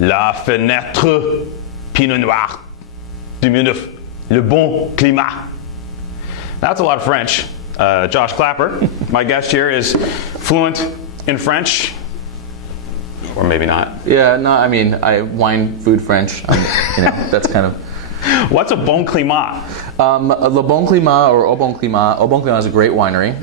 La Fenetre, Pinot Noir, 2009, Le Bon Climat. That's a lot of French. Josh Klapper, my guest here, is fluent in French, or maybe not. Yeah, no, I mean, I wine, food, French. That's kind of. What's a Bon Climat? Le Bon Climat or Au Bon Climat. Au Bon Climat is a great winery.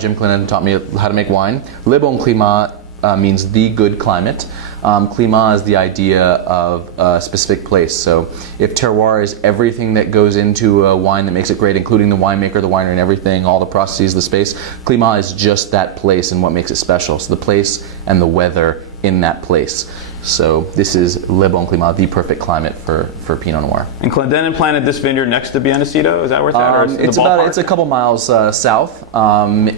Jim Clinton taught me how to make wine. Le Bon Climat means the good climate. Climat is the idea of a specific place. So if terroir is everything that goes into a wine that makes it great, including the winemaker, the winery, and everything, all the processes, the space, Climat is just that place and what makes it special. So the place and the weather in that place. So this is Le Bon Climat, the perfect climate for Pinot Noir. And Clendenin planted this vineyard next to Biennacido. Is that where it's at? Or It's a couple miles south.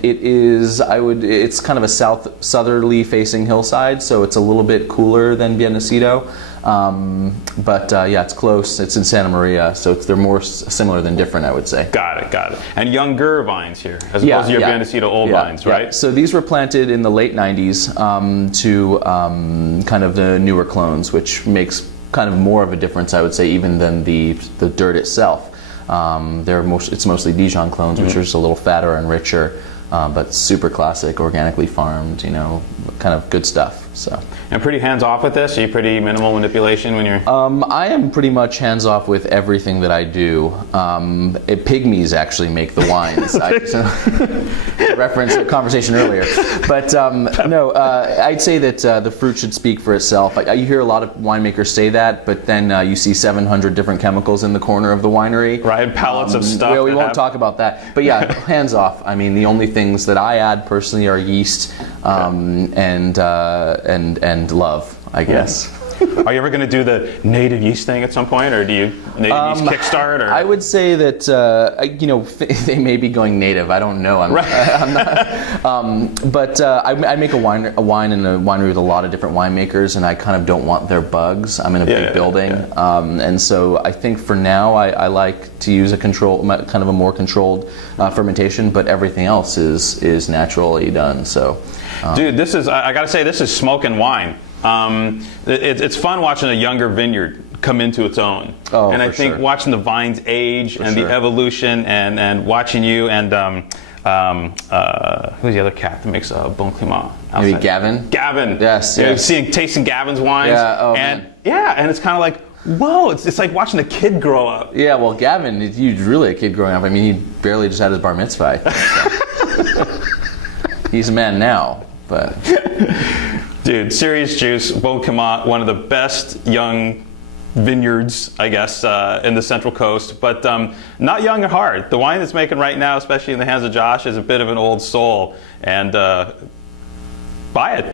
It's kind of a southerly facing hillside, so it's a little bit cooler than Biennacido. Yeah, it's close. It's in Santa Maria, so they're more similar than different, I would say. Got it. And younger vines here, as opposed to your Biennacido old vines, right? So these were planted in the late 90s to kind of the newer clones, which makes kind of more of a difference, I would say, even than the dirt itself. It's mostly Dijon clones, which are just a little fatter and richer, but super classic, organically farmed, kind of good stuff. So. And pretty hands-off with this? Are you pretty minimal manipulation when you're... I am pretty much hands-off with everything that I do. Pygmies actually make the wines. I referenced a conversation earlier. But no, I'd say that the fruit should speak for itself. You hear a lot of winemakers say that, but then you see 700 different chemicals in the corner of the winery. Right, pallets of stuff. Well, we won't talk about that. But yeah, hands-off. I mean, the only things that I add personally are yeast and love, I guess. Are you ever going to do the native yeast thing at some point, or do you native yeast kickstart? Or? I would say that they may be going native. I don't know. I'm not. But I make a wine in a winery with a lot of different winemakers, and I kind of don't want their bugs. I'm in a big building, and so I think for now I like to use kind of a more controlled fermentation, but everything else is naturally done. So, dude, I got to say, this is smoking wine. It's fun watching a younger vineyard come into its own. Oh, and I think watching the vines age and the evolution and watching you and who's the other cat that makes Bon Climat? Maybe Gavin? Gavin. Yes. Tasting Gavin's wines. Yeah, man. And it's kind of like, whoa, it's like watching a kid grow up. Yeah, well, Gavin, he's really a kid growing up. I mean, he barely just had his bar mitzvah. So. He's a man now, but... Dude, serious juice, Bon Climat, one of the best young vineyards, I guess, in the Central Coast, but not young at heart. The wine it's making right now, especially in the hands of Josh, is a bit of an old soul, and buy it.